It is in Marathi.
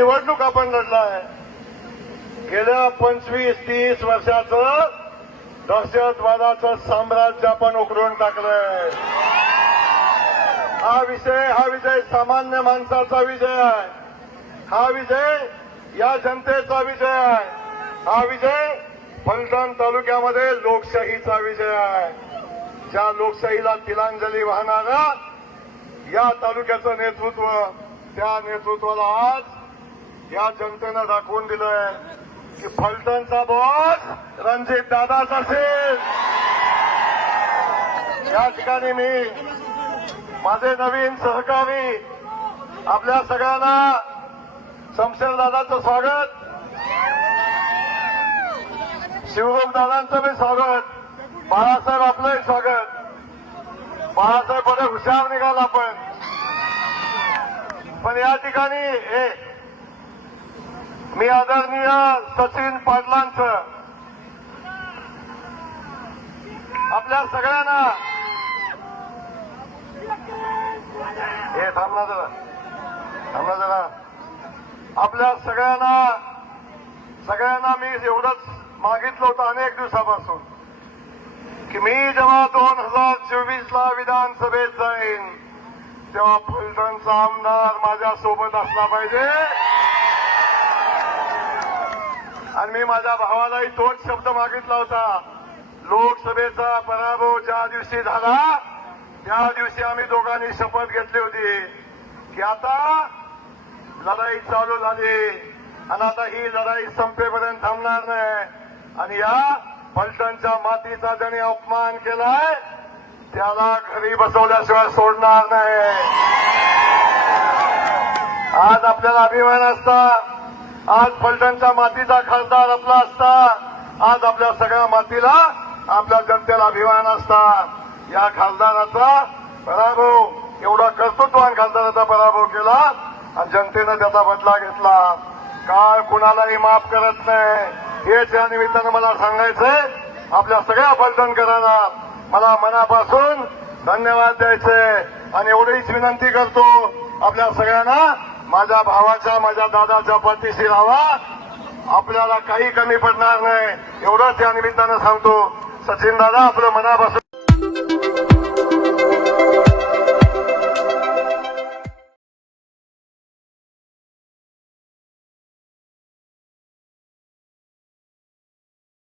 निवडणूक आपण लढलाय गेल्या पंचवीस तीस वर्षाचं दहशतवादाचं साम्राज्य आपण उकरून टाकलंय. हा विषय हा विजय सामान्य माणसाचा विजय आहे. हा विजय या जनतेचा विजय आहे. हा विजय फलटण तालुक्यामध्ये लोकशाहीचा विजय आहे. ज्या लोकशाहीला तिलांजली वाहणारा या तालुक्याचं नेतृत्व त्या नेतृत्वाला आज या जनतेनं दाखवून दिलंय की फलटणचा बॉस रणजित दादाच असेल. या ठिकाणी मी माझे नवीन सहकारी आपल्या सगळ्यांना शमशेर दादाचं स्वागत. शिवरूप दादांचं मी स्वागत. बाळासाहेब आपलंही स्वागत. बाळासाहेब बरे हुशार निघाल आपण पण या ठिकाणी हे मी आदरणीय सचिन पाटलांचं आपल्या सगळ्यांना हे थांबला जरा थांबला जरा. आपल्या सगळ्यांना सगळ्यांना मी एवढंच मागितलं होतं अनेक दिवसापासून की मी जेव्हा दोन हजार चोवीस ला विधानसभेत जाईन तेव्हा फलटणचा आमदार माझ्या सोबत असला पाहिजे. आणि मी माझ्या भावालाही तोच शब्द मागितला होता. लोकसभेचा पराभव ज्या दिवशी झाला त्या दिवशी आम्ही दोघांनी शपथ घेतली होती की आता लढाई चालू झाली आणि आता ही लढाई संपेपर्यंत थांबणार नाही. आणि या फलटणच्या मातीचा ज्यांनी अपमान केलाय त्याला घरी बसवल्याशिवाय सोडणार नाही. आज आपल्याला अभिमान असता. आज फलटणच्या मातीचा खासदार आपला असता आज आपल्या सगळ्या मातीला आपल्या जनतेला अभिमान असता या खासदाराचा पराभव एवढा कर्तृत्वान खासदाराचा पराभव केला आणि जनतेनं त्याचा बदला घेतला. काळ कुणालाही माफ करत नाही. हेच या निमित्तानं मला सांगायचंय. आपल्या सगळ्या फलटणकरांना मला मनापासून धन्यवाद द्यायचे आणि एवढीच विनंती करतो आपल्या सगळ्यांना माझ्या भावाचा माझ्या दादाच्या पाठीशी राहा आपल्याला काही कमी पडणार नाही. एवढंच या निमित्तानं सांगतो. सचिन दादा आपलं मनापासून